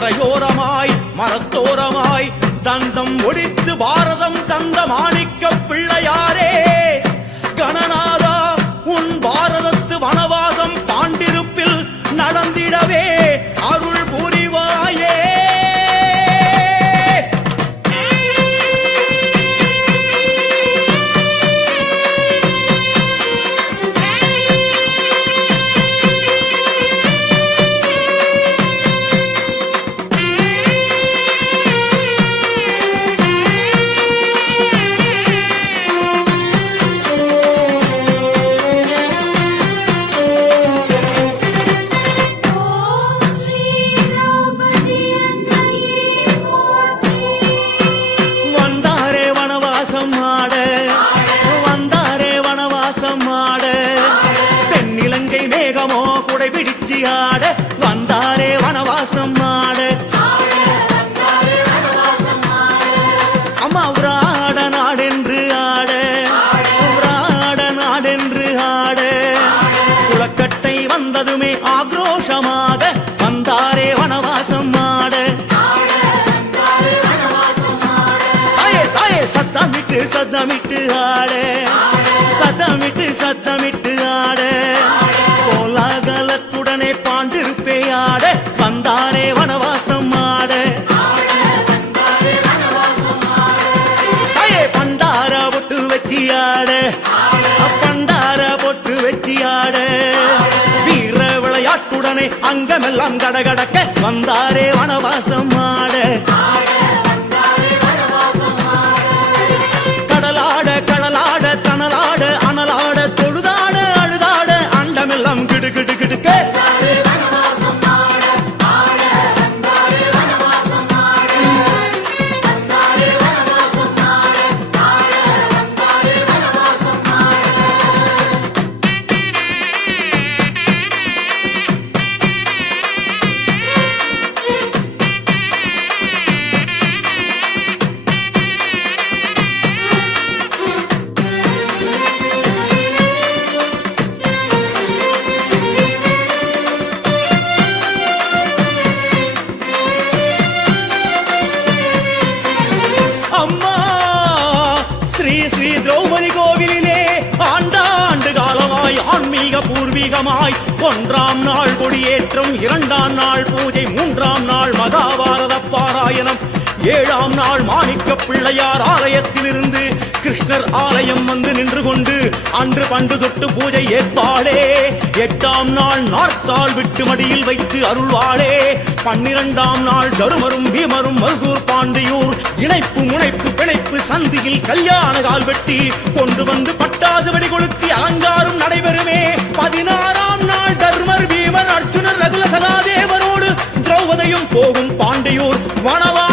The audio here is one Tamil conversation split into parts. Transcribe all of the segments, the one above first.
கரையோரமாய் மரத்தோரமாய் தந்தம் ஒடித்து பாரதம் சத்தமிட்டு சத்தமிட்டு சத்தமிட்டு சத்தமிட்டு ஆட. கோலாகலத்துடனே பாண்டிருப்பே ஆட. வந்தாரே வனவாசம் ஆட. தாயே பண்டார பொட்டு வச்சி ஆட. பண்டார பொட்டு வச்சி ஆட. வீர விளையாட்டுடனே அங்கமெல்லாம் கடகடக்க வந்தாரே வனவாசம் ஆட. அண்டமெல்லாம் கிடு கிடு கிடுக்கே. ஸ்ரீ திரௌபதி கோவிலிலே ஆண்டாண்டு காலமாய் ஆன்மீக பூர்வீகமாய் ஒன்றாம் நாள் கொடியேற்றம் இரண்டாம் நாள் பூஜை மூன்றாம் நாள் மகாபாரத ஏழாம் நாள் மாணிக்க பிள்ளையார் ஆலயத்திலிருந்து கிருஷ்ணர் ஆலயம் வந்து நின்று கொண்டு அன்று பண்டு தொட்டு பூஜை ஏற்பாளே எட்டாம் நாள் நாற்கால் விட்டு மடியில் வைத்து அருள்வாளே. பன்னிரண்டாம் நாள் தருமரும் பீமரும் மருகூர் பாண்டியூர் இணைப்பு முனைப்பு பிணைப்பு சந்தியில் கல்யாண கால் வெட்டி கொண்டு வந்து பட்டாசு வெடி கொளுத்தி அலங்காரம் நடைபெறுமே. பதினாறாம் நாள் தர்மர் பீமர் அர்ஜுனர் ரகுல சதாதேவரோடு திரௌபதையும் போகும் பாண்டியூர் வனவா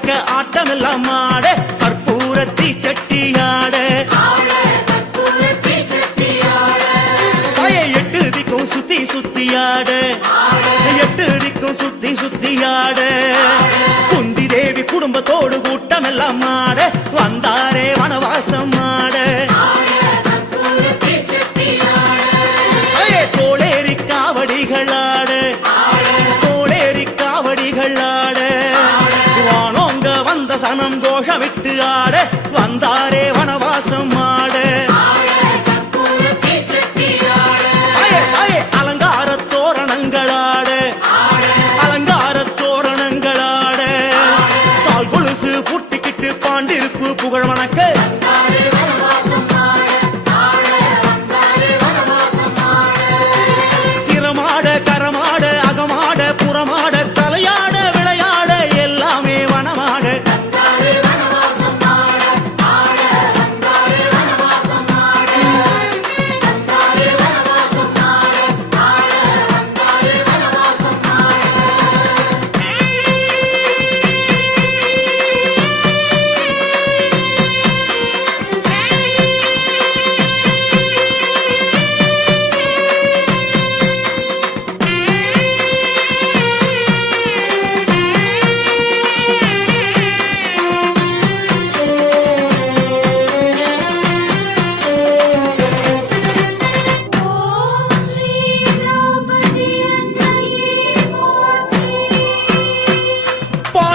பொறி ஆட்டமெல்லாம்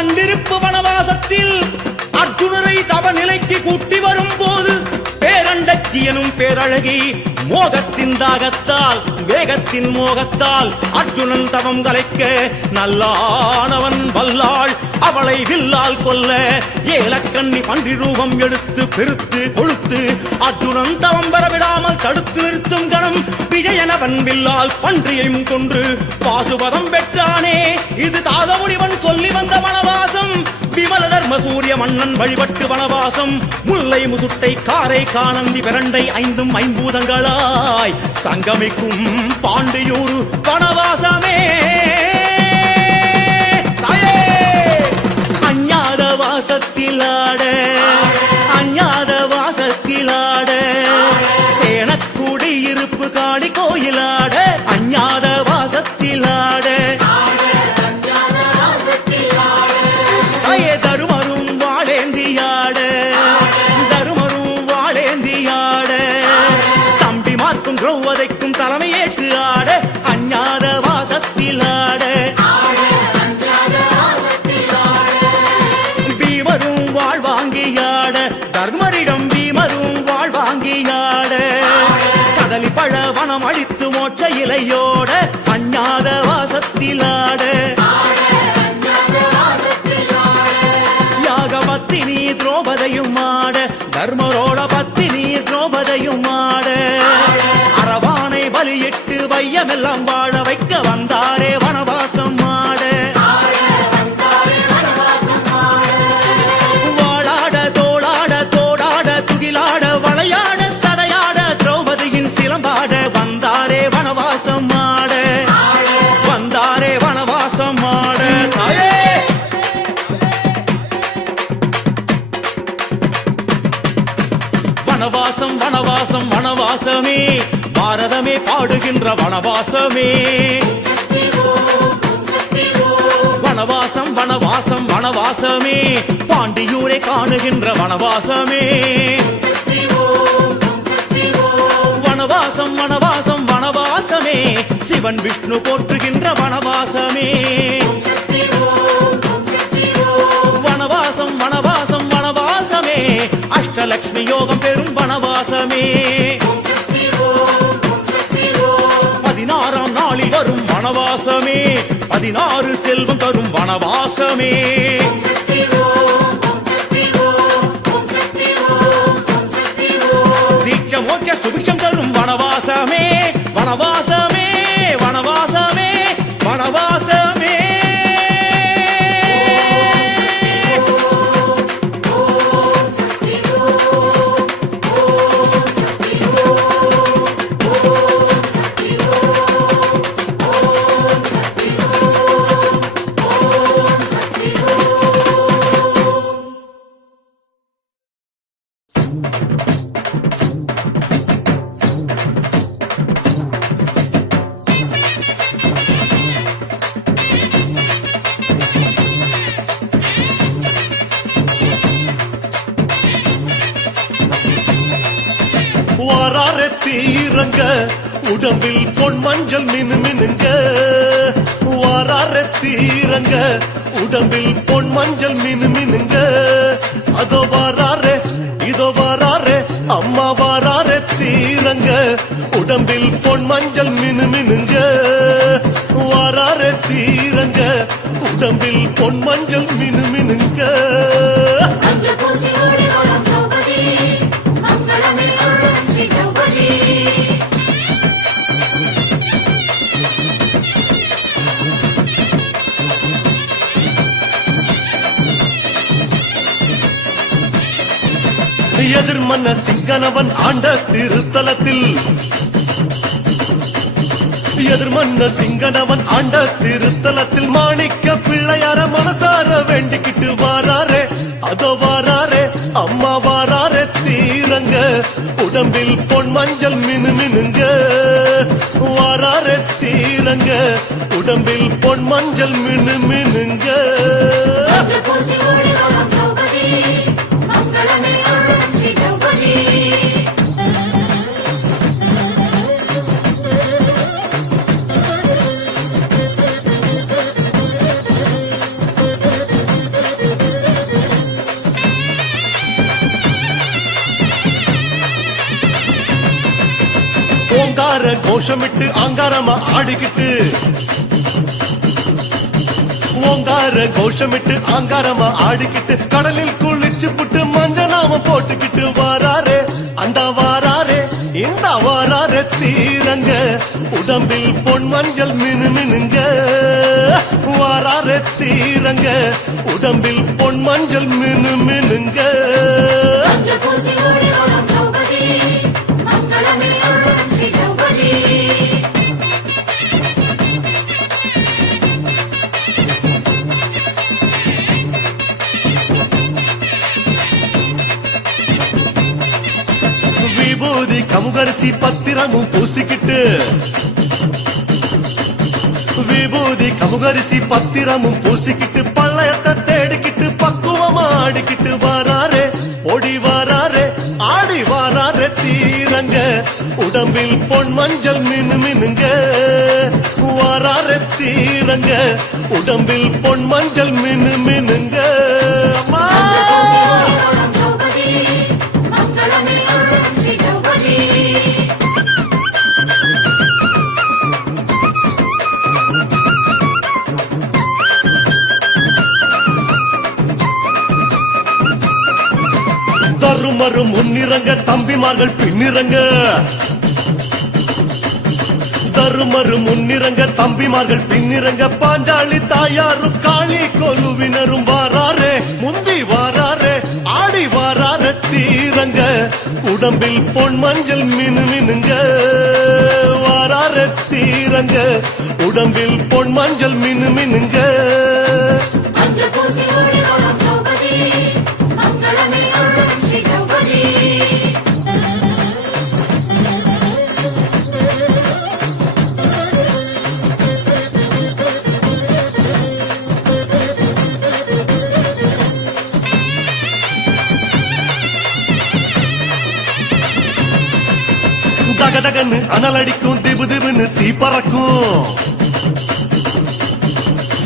கண்டிருப்பு வனவாசத்தில் அர்ஜுனரை தவ நிலைக்கு கூட்டி எனும் பேரழகி மோகத்தின் தாகத்தால் வேகத்தின் மோகத்தால் அர்ஜுனன் தவம் கலைக்க நல்லானவன் வல்லாள் அவளை வில்லால் கொல்ல ஏலக்கண்ணி பன்றி ரூபம் எடுத்து பெருத்து கொழுத்து அர்ஜுனன் தவம் பெறவிடாமல் தடுத்து நிறுத்தும் கணம் விஜயனவன் வில்லால் பன்றியையும் கொன்று பாசுபதம் பெற்றானே. இது தாதமுடிவன் சொல்லி வந்த வனவாசம். விமல தர்ம சூரிய மன்னன் வழிபட்டு வனவாசம். முல்லை முசுட்டை காரை காணந்தி பிரண்டை ஐந்தும் ஐம்பூதங்களாய். சங்கமிக்கும் பாண்டியூர் வனவாசமே. அஞ்ஞாத வாசத்தில் ஆட வாழ்வாங்கியாட. தர்மரிடம் பீமரும் வாழ்வாங்கியாட. கதலி பழ வனம் அழித்து மோட்ச இலையோட அஞ்ஞாத வாசத்திலாட. யாக பத்தினி திரௌபதையும் ஆட தர்மரோட பத்தினி திரௌபதையும் ஆட அரவானை பலியிட்டு வையமெல்லாம் வாழ பாரதமே வனவாசமே. வனவாசம் வனவாசம் வனவாசமே. பாண்டியூரை காணுகின்ற வனவாசமே. வனவாசம் வனவாசம் வனவாசமே. சிவன் விஷ்ணு போற்றுகின்ற வனவாசமே. வனவாசம் வனவாசம் வனவாசமே. அஷ்டலக்ஷ்மி யோகம் பெறும் வனவாசமே. வரும் வனவாசமே. பதினாறு செல்வம் தரும் வனவாசமே. வாரார தீரங்க. உடம்பில் பொன் மஞ்சள் மினு மினுங்க வாரார தீரங்க. உடம்பில் பொன் மஞ்சள் மினு மினுங்க அதோ வாராரே இதோ வாராரே அம்மா வாராரே தீரங்க. உடம்பில் பொன் மஞ்சள் மினு மினுங்க வாராரே தீரங்க. உடம்பில் பொன் மஞ்சள் மினு மினுங்க எதிர்மன்ன சிங்கனவன் ஆண்ட திருத்தலத்தில். எதிர்மன்ன சிங்கனவன் ஆண்ட திருத்தலத்தில் மாணிக்க பிள்ளையார மனசார வேண்டிக்கிட்டு வாராரே அதோ வாராரே அம்மா வாராரே தீரங்க உடம்பில் பொன் மஞ்சள் மினு மினுங்க. வாராரே தீரங்க உடம்பில் பொன் மஞ்சள் மினு மினுங்க. கோஷமிட்டு ஆங்காரமா ஆடிக்கிட்டு. ஓங்கார கோஷமிட்டு ஆங்காரமா ஆடிக்கிட்டு. கடலில் குளிச்சு புட்டு மஞ்ச நாம போட்டுக்கிட்டு வாராரே. அந்த வாராரே இந்த வாராரே தீரங்க. உடம்பில் பொன் மஞ்சள் மினு மினுங்க. வாராரே தீரங்க. உடம்பில் பொன் மஞ்சள் மினு மினுங்க. கமுகரிசி பத்திரமும் பூசிக்கிட்டு விபூதி கமுகரிசி பத்திரமும் பூசிக்கிட்டு பள்ளையத்தை தேடிக்கிட்டு பக்குவமா ஆடிக்கிட்டு வாராரே ஓடி வாராரே ஆடி வாராரே தீரங்க. உடம்பில் பொன் மஞ்சள் மினு மினுங்க. வாராரே தீரங்க. உடம்பில் பொன் மஞ்சள் மினு மினுங்க. வரும் முன்னிறங்க தம்பிமார்கள் பின்னிறங்க. தருமரு முன்னிறங்க தம்பிமார்கள் பின்னிறங்க. பாஞ்சாலி தாயாரும் காளி கொலுவினரும் வாராரே முந்தி வாராரே ஆடி வாராத தீரங்க. உடம்பில் பொன் மஞ்சள் மினு மினுங்க. வாராரே தீரங்க உடம்பில் பொன் மஞ்சள் மினு மினுங்க. தகதகன்னு அனல் அடிக்கும் திபு திபுன்னு தீ பறக்கும்.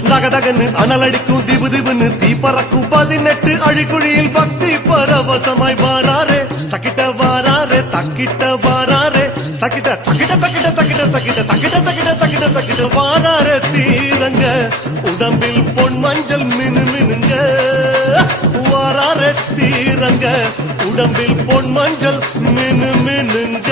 தகதகன்னு அனல் அடிக்கும் திபு திபுன்னு தீ பறக்கும். பதினெட்டு அழிக்குழியில் பக்தி பரவசமாய் வாராரே. தக்கிட்ட வாராரே தக்கிட்ட வாராரே. தக்கிட்ட தக்கிட்ட தக்கிட்ட தக்கிட்ட தக்கிட்ட தக்கிட்ட தக்கிட்ட தக்கிட்ட தக்கிட்ட வாராரே தீரங்க. உடம்பில் பொன் மஞ்சள் மினு மினுங்க. வாராரே தீரங்க. உடம்பில் பொன் மஞ்சள் மினு மினுங்க